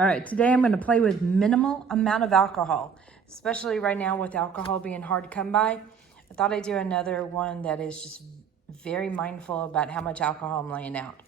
All right, today I'm going to play with minimal amount of alcohol, especially right now with alcohol being hard to come by. I thought I'd do another one that is just very mindful about how much alcohol I'm laying out.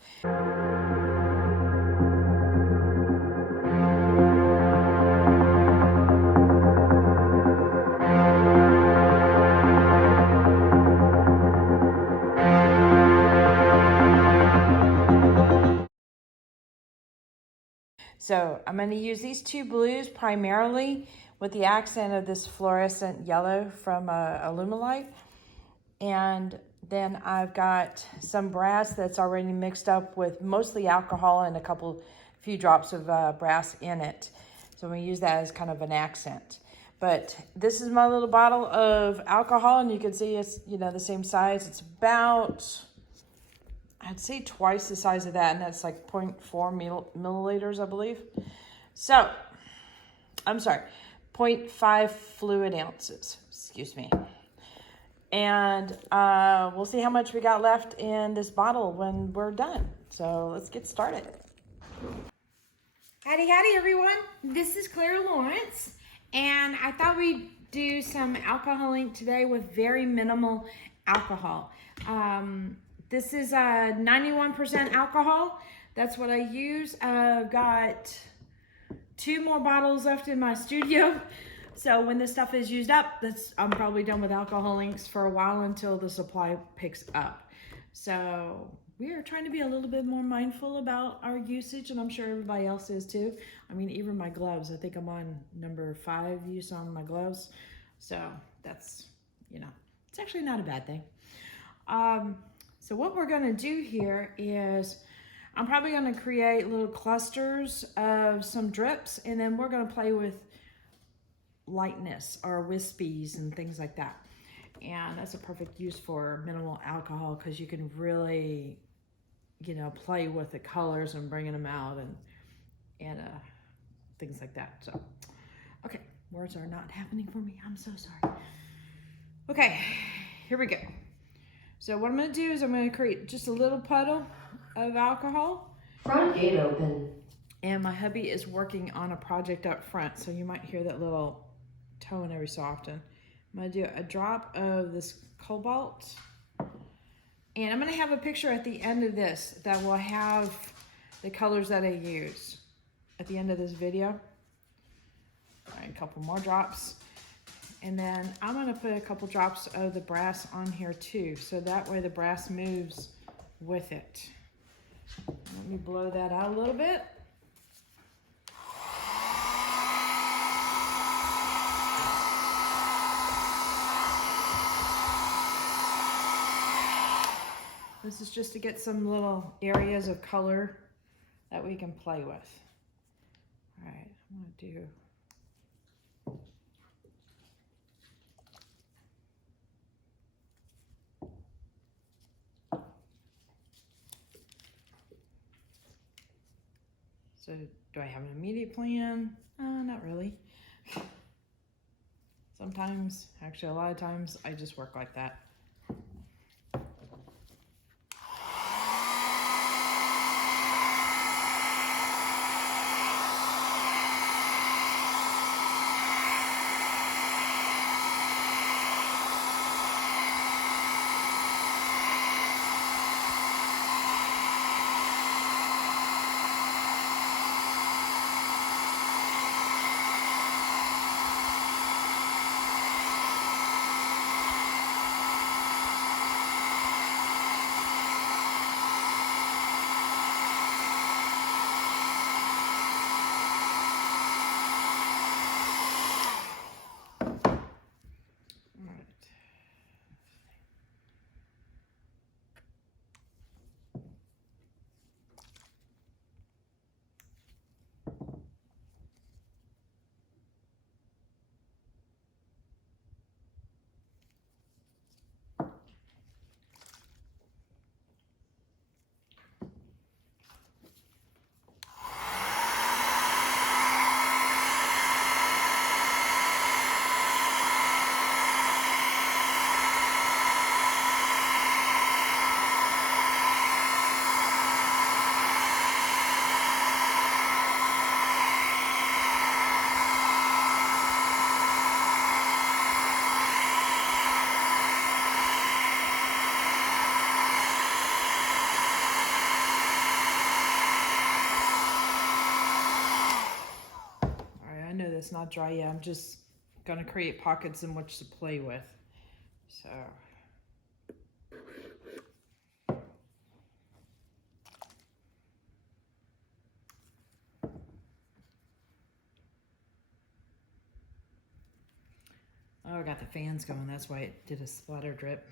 So I'm going to use these two blues primarily with the accent of this fluorescent yellow from Alumilite. And then I've got some brass that's already mixed up with mostly alcohol and a few drops of brass in it. So I'm going to use that as kind of an accent. But this is my little bottle of alcohol, and you can see it's, the same size. It's about, I'd say twice the size of that, and that's like 0.4 milliliters, I believe. So, I'm sorry, 0.5 fluid ounces, excuse me. And we'll see how much we got left in this bottle when we're done. So let's get started. Howdy, howdy, everyone. This is Clara Lawrence, and I thought we'd do some alcohol ink today with very minimal alcohol. This is 91% alcohol. That's what I use. I've got 2 more bottles left in my studio. So when this stuff is used up, I'm probably done with alcohol inks for a while until the supply picks up. So we are trying to be a little bit more mindful about our usage, and I'm sure everybody else is too. I mean, even my gloves, I think I'm on number 5 use on my gloves. So that's, it's actually not a bad thing. So what we're gonna do here is I'm probably gonna create little clusters of some drips, and then we're gonna play with lightness or wispies and things like that. And that's a perfect use for minimal alcohol because you can really, play with the colors and bringing them out and things like that. So, okay, words are not happening for me. I'm so sorry. Okay, here we go. So what I'm going to do is I'm going to create just a little puddle of alcohol. Front gate open. And my hubby is working on a project up front, so you might hear that little tone every so often. I'm going to do a drop of this cobalt. And I'm going to have a picture at the end of this that will have the colors that I use at the end of this video. All right, a couple more drops. And then I'm going to put a couple drops of the brass on here too, so that way the brass moves with it. Let me blow that out a little bit. This is just to get some little areas of color that we can play with. All right, I'm going to do So do I have an immediate plan? Not really. Sometimes, actually a lot of times, I just work like that. it's not dry yet. I'm just gonna create pockets in which to play with. So. Oh, I got the fans going. That's why it did a splatter drip.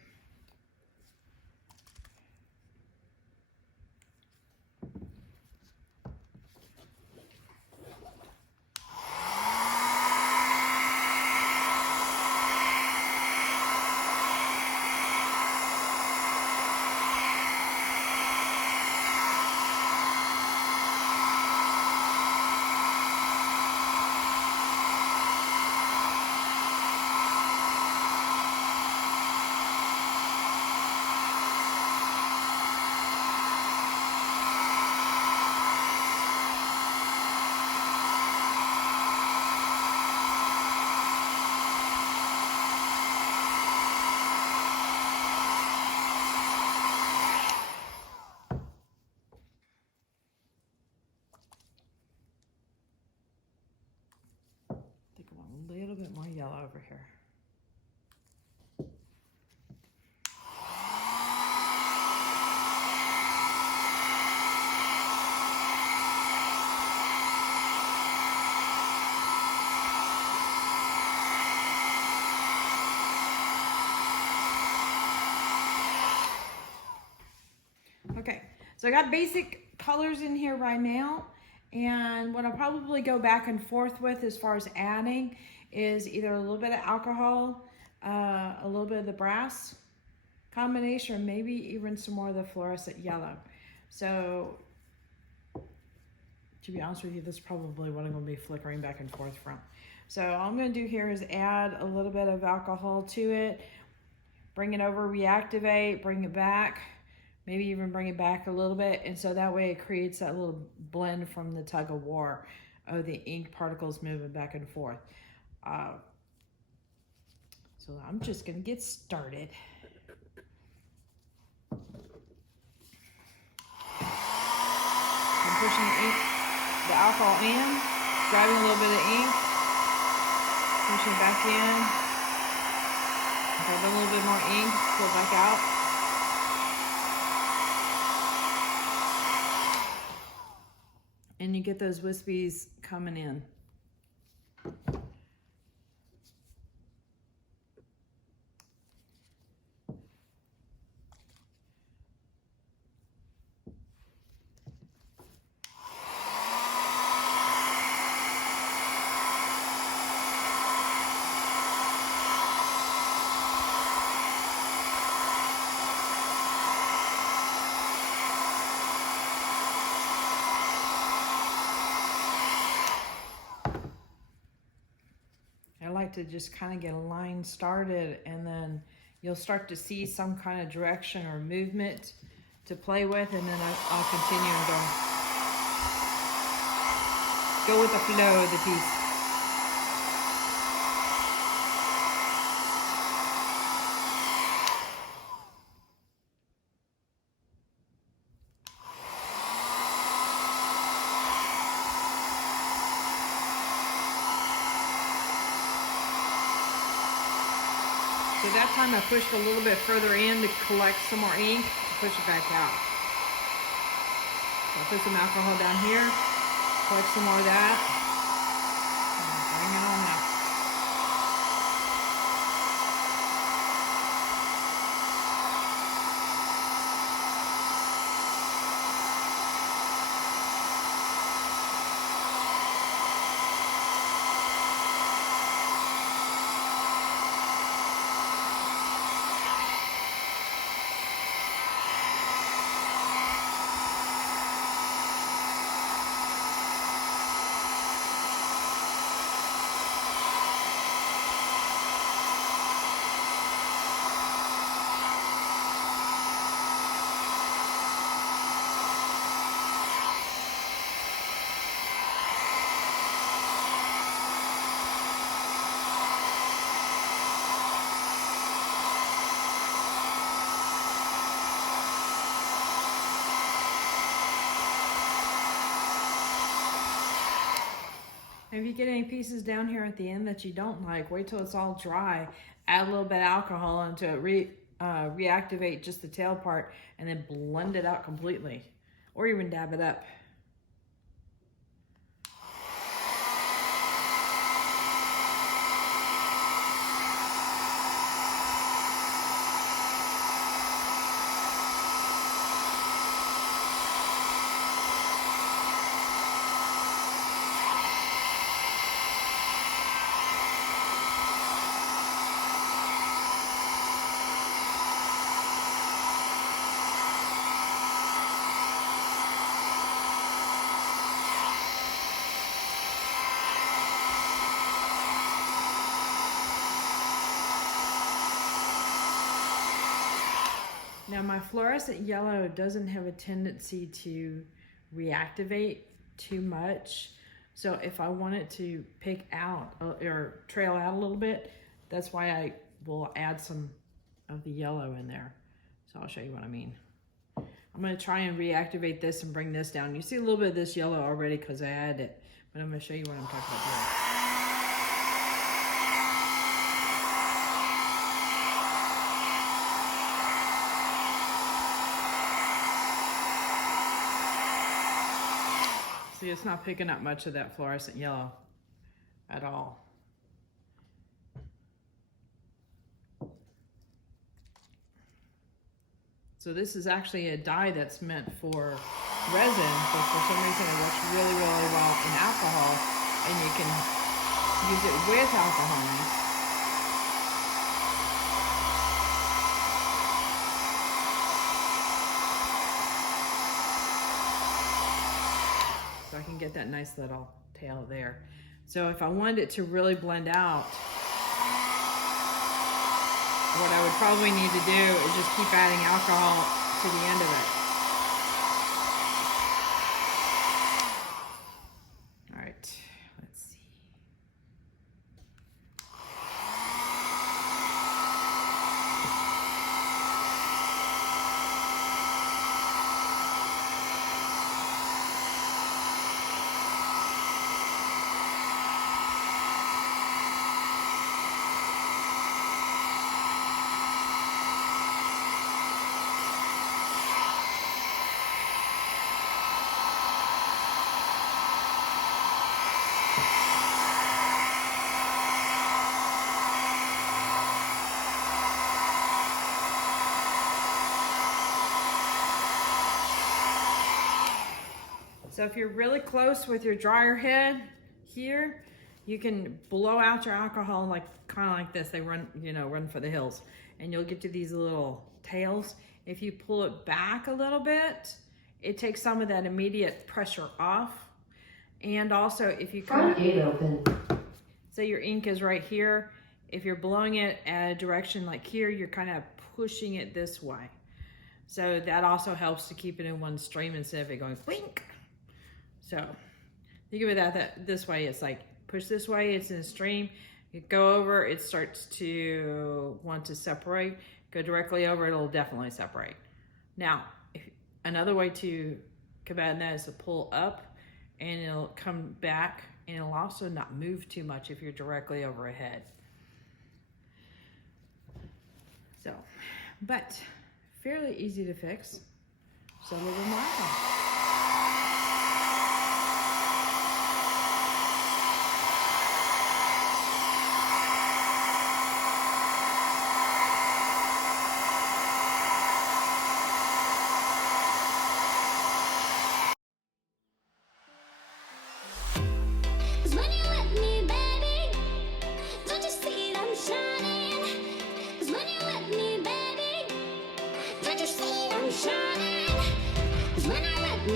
A little bit more yellow over here. Okay, so I got basic colors in here right now, and what I'll probably go back and forth with as far as adding is either a little bit of alcohol, a little bit of the brass combination, or maybe even some more of the fluorescent yellow. So to be honest with you, this is probably what I'm going to be flickering back and forth from. So all I'm going to do here is add a little bit of alcohol to it, bring it over, reactivate, bring it back, maybe even bring it back a little bit, and so that way it creates that little blend from the tug of war of the ink particles moving back and forth. So I'm just gonna get started. I'm pushing the alcohol in, grabbing a little bit of ink, pushing it back in, grab a little bit more ink, pull it back out. And you get those wispies coming in. I like to just kind of get a line started, and then you'll start to see some kind of direction or movement to play with, and then I'll continue and go with the flow of the piece. So that time I pushed a little bit further in to collect some more ink, push it back out. So I'll put some alcohol down here, collect some more of that, and bring it on out. If you get any pieces down here at the end that you don't like, wait till it's all dry. Add a little bit of alcohol until it reactivate just the tail part, and then blend it out completely, or even dab it up. Now my fluorescent yellow doesn't have a tendency to reactivate too much. So if I want it to pick out or trail out a little bit, that's why I will add some of the yellow in there. So I'll show you what I mean. I'm gonna try and reactivate this and bring this down. You see a little bit of this yellow already because I added it, but I'm gonna show you what I'm talking about here. See, it's not picking up much of that fluorescent yellow at all. So this is actually a dye that's meant for resin, but for some reason it works really, really well in alcohol, and you can use it with alcohol. So I can get that nice little tail there. So if I wanted it to really blend out, what I would probably need to do is just keep adding alcohol to the end of it. All right, let's see. So if you're really close with your dryer head here, you can blow out your alcohol like kind of like this. They run, you know, run for the hills, and you'll get to these little tails. If you pull it back a little bit, it takes some of that immediate pressure off. And also if you kind of, say your ink is right here, if you're blowing it at a direction like here, you're kind of pushing it this way. So that also helps to keep it in one stream instead of it going wink. So think of it that this way. It's like push this way, it's in a stream. You go over, it starts to want to separate. Go directly over, it'll definitely separate. Now, another way to combat that is to pull up, and it'll come back, and it'll also not move too much if you're directly overhead. So, but fairly easy to fix. So a little bit more. When I let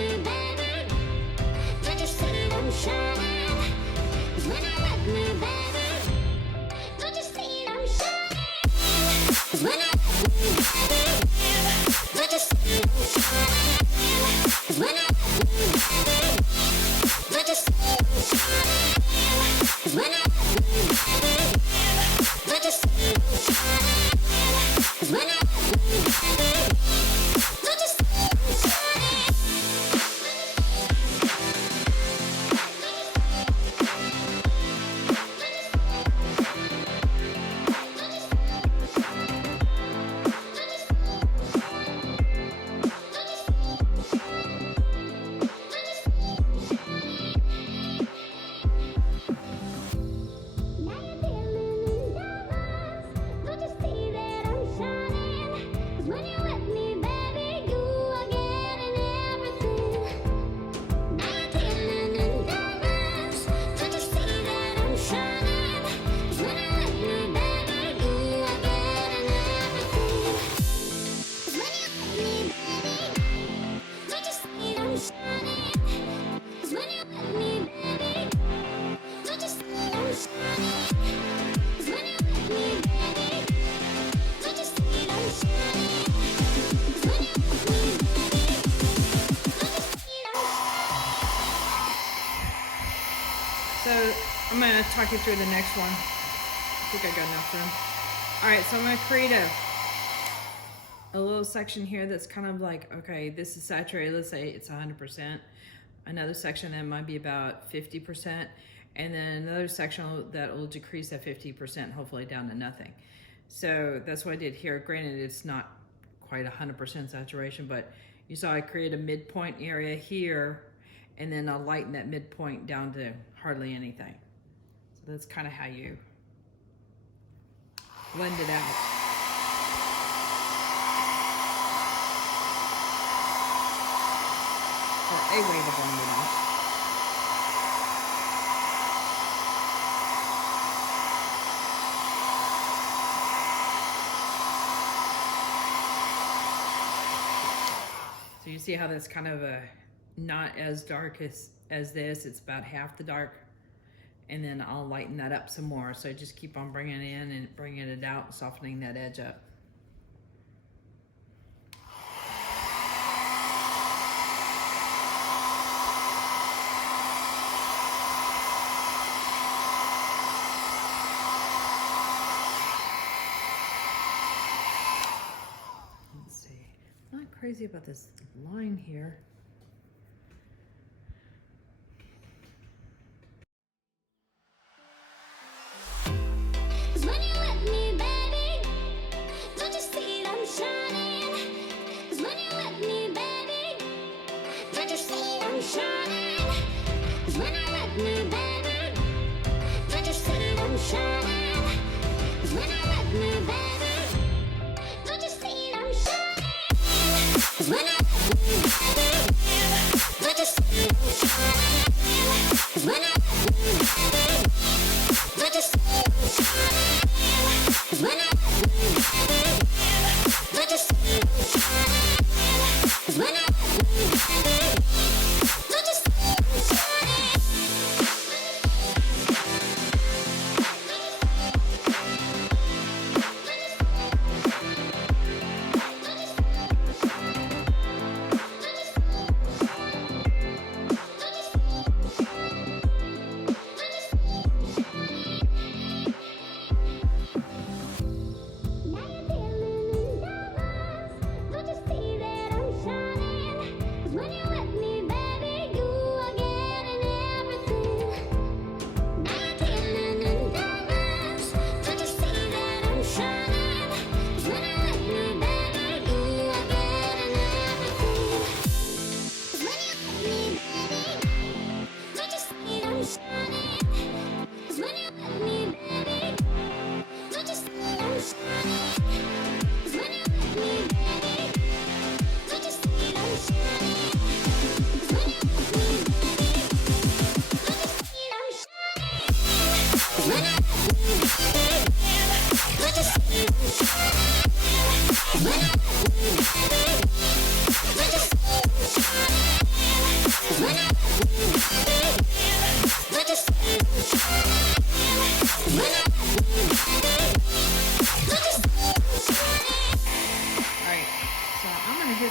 So I'm gonna talk you through the next one. I think I got enough room. All right, so I'm gonna create a little section here that's kind of like, okay, this is saturated, let's say it's 100%. Another section that might be about 50%, and then another section that will decrease that 50%, hopefully down to nothing. So that's what I did here. Granted, it's not quite 100% saturation, but you saw I create a midpoint area here, and then I'll lighten that midpoint down to hardly anything. So that's kind of how you blend it out. Or a way to blend it out. So you see how that's kind of not as dark as this. It's about half the dark. And then I'll lighten that up some more. So just keep on bringing it in and bringing it out, softening that edge up. Let's see. I'm not crazy about this line here.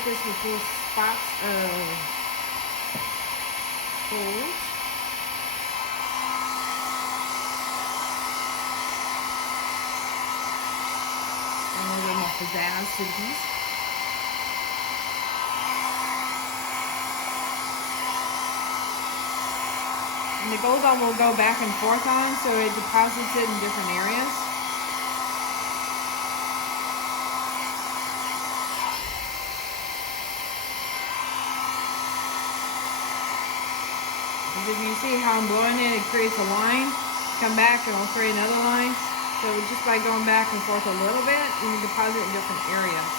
This with little spots of gold. And a little more pizzazz to these. And the gold one will go back and forth on, so it deposits it in different areas. If you see how I'm blowing it, it creates a line. Come back and I'll create another line. So just by going back and forth a little bit, you can deposit in different areas.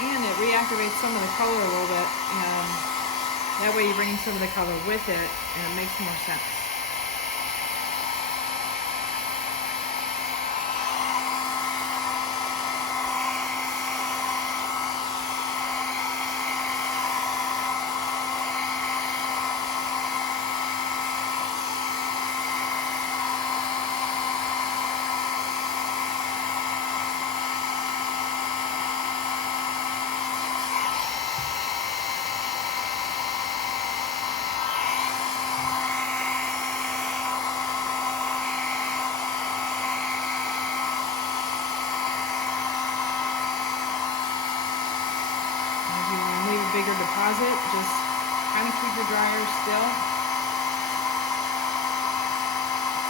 And it reactivates some of the color a little bit. That way you bring some of the color with it, and it makes more sense. a deposit, just kind of keep your dryer still.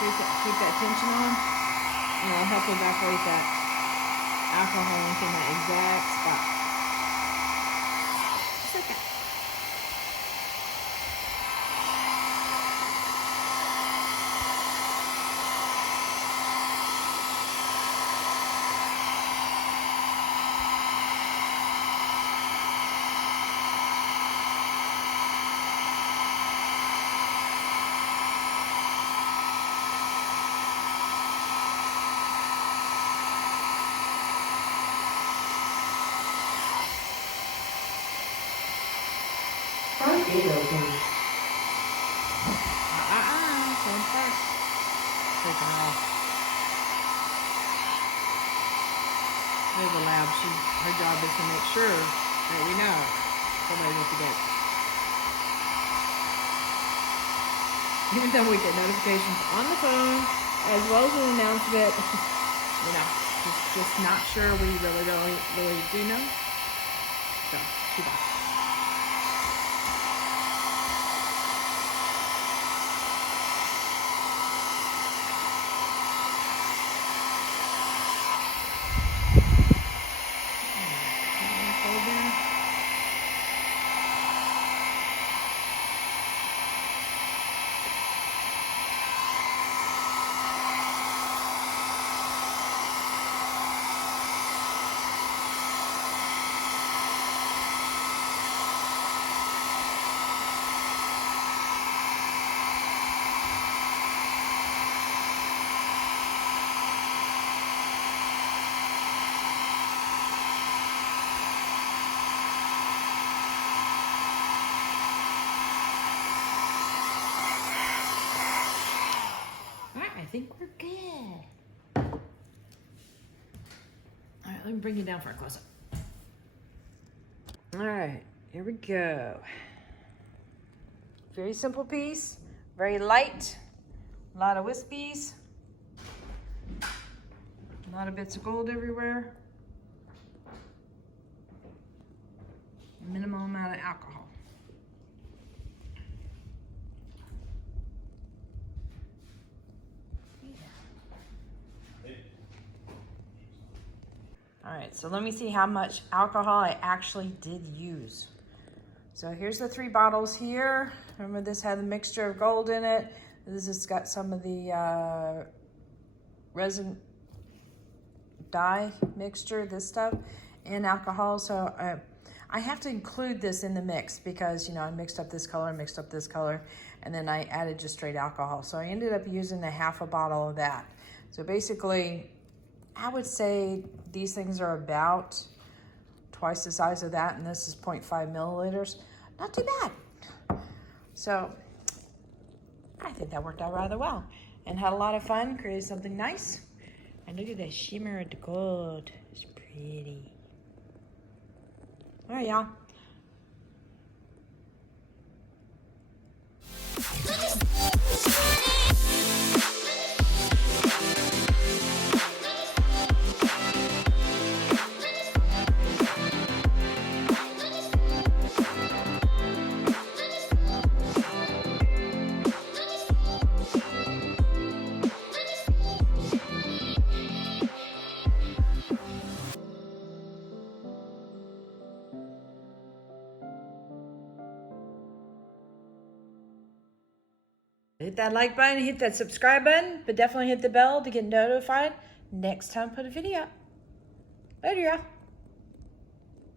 Keep that tension on, and it'll help evaporate that alcohol ink in that exact spot. Just like that. Front gate open. Same part. Take it off. There's a lab. Her job is to make sure that we know somebody's at the gate. Even though we get notifications on the phone, as well as an announcement, just not sure we really do know. So, too bad. I think we're good. All right, let me bring you down for a close-up. All right, here we go. Very simple piece, very light, a lot of wispies, a lot of bits of gold everywhere, minimal amount of alcohol. All right, so let me see how much alcohol I actually did use. So here's the 3 bottles here. Remember, this had a mixture of gold in it. This has got some of the resin dye mixture, this stuff, and alcohol. So I have to include this in the mix because, you know, I mixed up this color, mixed up this color, and then I added just straight alcohol. So I ended up using a half a bottle of that. So basically, I would say these things are about twice the size of that, and this is 0.5 milliliters. Not too bad. So I think that worked out rather well and had a lot of fun, created something nice. And look at the shimmer of the gold. It's pretty. All right, y'all. Hit that like button, hit that subscribe button, but definitely hit the bell to get notified next time I put a video up. Later, y'all.